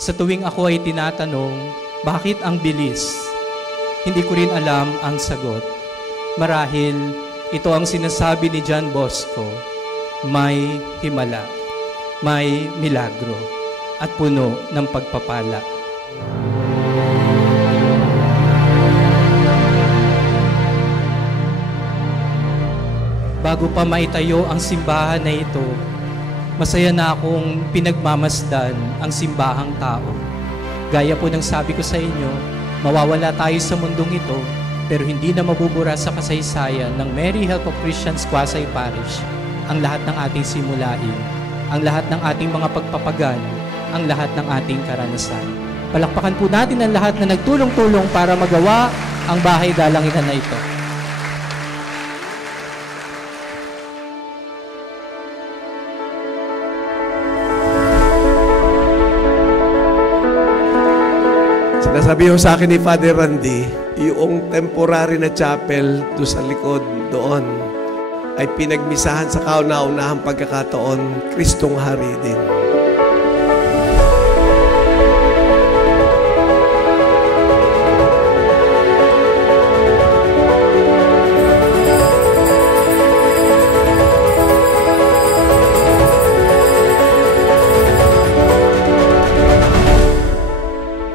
Sa tuwing ako ay tinatanong, bakit ang bilis? Hindi ko rin alam ang sagot. Marahil, ito ang sinasabi ni John Bosco, may himala, may milagro, at puno ng pagpapala. Bago pa maitayo ang simbahan na ito, masaya na akong pinagmamasdan ang simbahang tao. Gaya po ng sabi ko sa inyo, mawawala tayo sa mundong ito, pero hindi na mabubura sa kasaysayan ng Mary Help of Christians Quasay Parish ang lahat ng ating simulain, ang lahat ng ating mga pagpapagal, ang lahat ng ating karanasan. Palakpakan po natin ang lahat na nagtulong-tulong para magawa ang bahay dalanginan na ito. Sinasabi ho sa akin ni Father Randy, yung temporary na chapel doon sa likod doon ay pinagmisahan sa kauna-unahang pagkakataon, Kristong Hari din.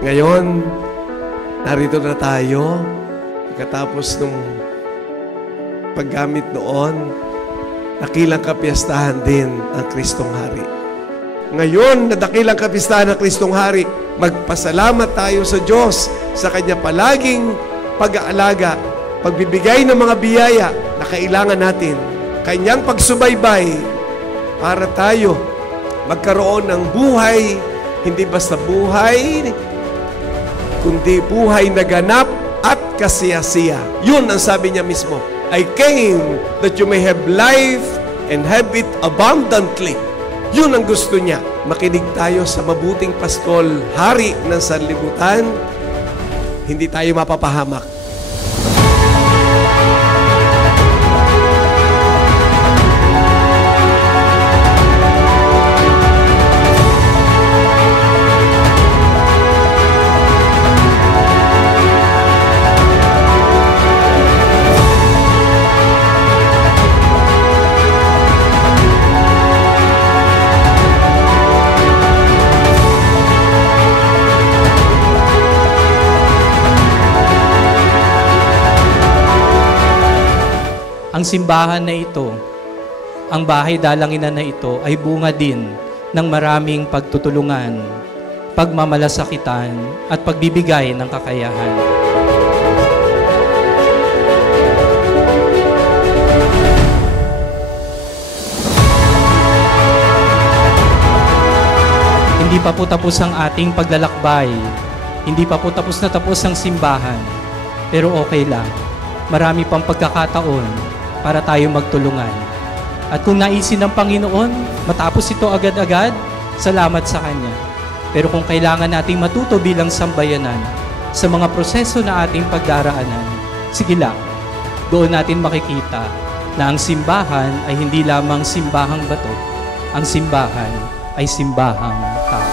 Ngayon, narito na tayo. Pagkatapos nung paggamit noon, dakilang kapiyastahan din ang Kristong Hari. Ngayon, na dakilang kapiyastahan ng Kristong Hari, magpasalamat tayo sa Diyos sa Kanya palaging pag-aalaga, pagbibigay ng mga biyaya na kailangan natin, Kanyang pagsubaybay para tayo magkaroon ng buhay, hindi basta buhay, kundi buhay na ganap at kasiyasiya. Yun ang sabi niya mismo. I came that you may have life and have it abundantly. Yun ang gusto niya. Makinig tayo sa mabuting Pastol, Hari ng Sanlibutan. Hindi tayo mapapahamak. Ang simbahan na ito, ang bahay dalanginan na ito ay bunga din ng maraming pagtutulungan, pagmamalasakitan at pagbibigay ng kakayahan. Hindi pa po tapos ang ating paglalakbay, hindi pa po tapos ang simbahan, pero okay lang, marami pang pagkakataon para tayo magtulungan. At kung naisin ng Panginoon, matapos ito agad-agad, salamat sa Kanya. Pero kung kailangan nating matuto bilang sambayanan sa mga proseso na ating pagdaraanan, sige lang, doon natin makikita na ang simbahan ay hindi lamang simbahang bato, ang simbahan ay simbahang tao.